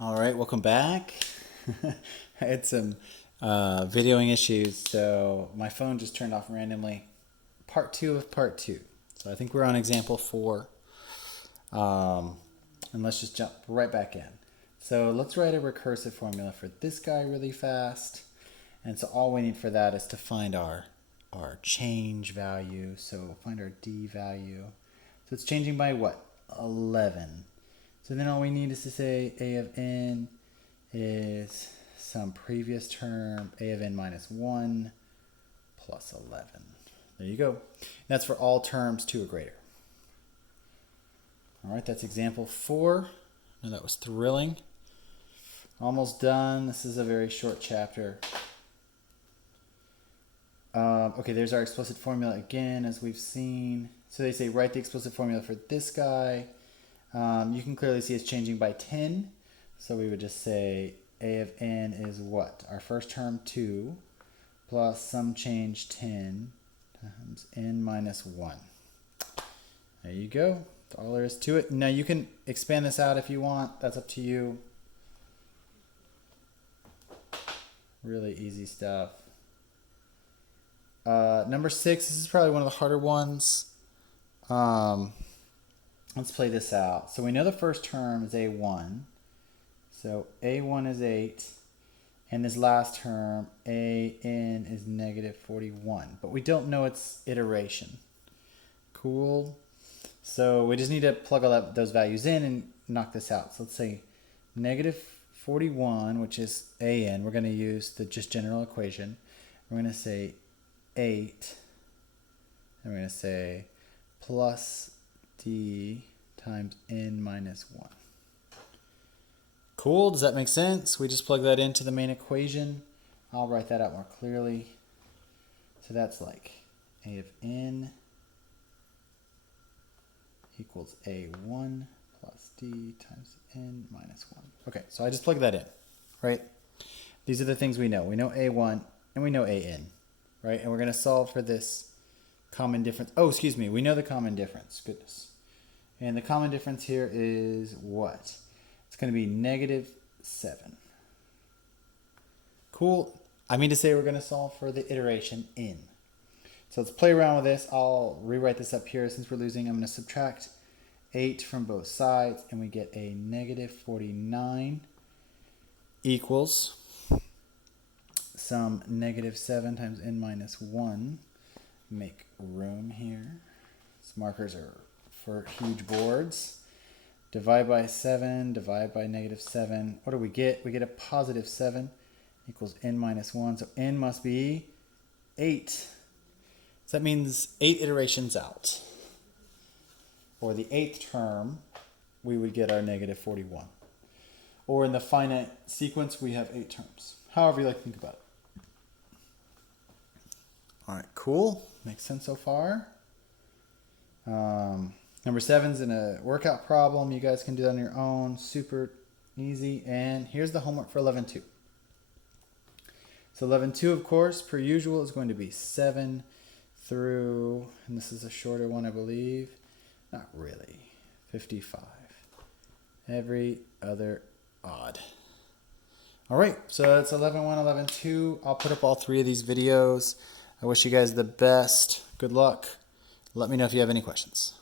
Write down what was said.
All right, welcome back. I had some videoing issues, so my phone just turned off randomly. Part 2 of part 2. So I think we're on example 4. And let's just jump right back in. So let's write a recursive formula for this guy really fast. And so all we need for that is to find our change value. So find our D value. So it's changing by what? 11. So then all we need is to say a of n is some previous term, a of n minus 1 plus 11. There you go. And that's for all terms 2 or greater. All right, that's example 4. Now that was thrilling. Almost done. This is a very short chapter. Okay, there's our explicit formula again, as we've seen. So they say write the explicit formula for this guy. You can clearly see it's changing by 10. So we would just say a of n is what? Our first term 2 plus some change 10 times n minus 1. There you go. That's all there is to it. Now you can expand this out if you want. That's up to you. Really easy stuff. Number 6, this is probably one of the harder ones. Let's play this out. So we know the first term is a1. So a1 is 8. And this last term, an is negative 41. But we don't know its iteration. Cool. So we just need to plug all those values in and knock this out. So let's say negative 41, which is an. We're going to use the just general equation. We're going to say 8. And we're going to say plus d times n minus 1. Cool. Does that make sense? We just plug that into the main equation. I'll write that out more clearly. So that's like a of n equals a1 plus d times n minus 1. Okay, so I just plug that in, right? These are the things we know. We know a1 and we know an, right? And we're going to solve for this common difference. Oh, excuse me. We know the common difference. Goodness. And the common difference here is what? It's going to be negative 7. Cool. I mean to say we're going to solve for the iteration n. So let's play around with this. I'll rewrite this up here. Since we're losing, I'm going to subtract 8 from both sides, and we get a negative 49 equals some negative 7 times n minus 1. Make room here. These markers are for huge boards. Divide by 7, divide by negative 7. What do we get? We get a positive 7 equals n minus 1. So n must be 8. So that means 8 iterations out. Or the 8th term, we would get our negative 41. Or in the finite sequence, we have 8 terms. However you like to think about it. All right, cool. Makes sense so far. Number 7's in a workout problem. You guys can do that on your own. Super easy. And here's the homework for 11.2. So 11.2, of course, per usual, is going to be 7 through, and this is a shorter one, I believe. Not really. 55. Every other odd. All right, so that's 11.1, 11.2. I'll put up all 3 of these videos. I wish you guys the best. Good luck. Let me know if you have any questions.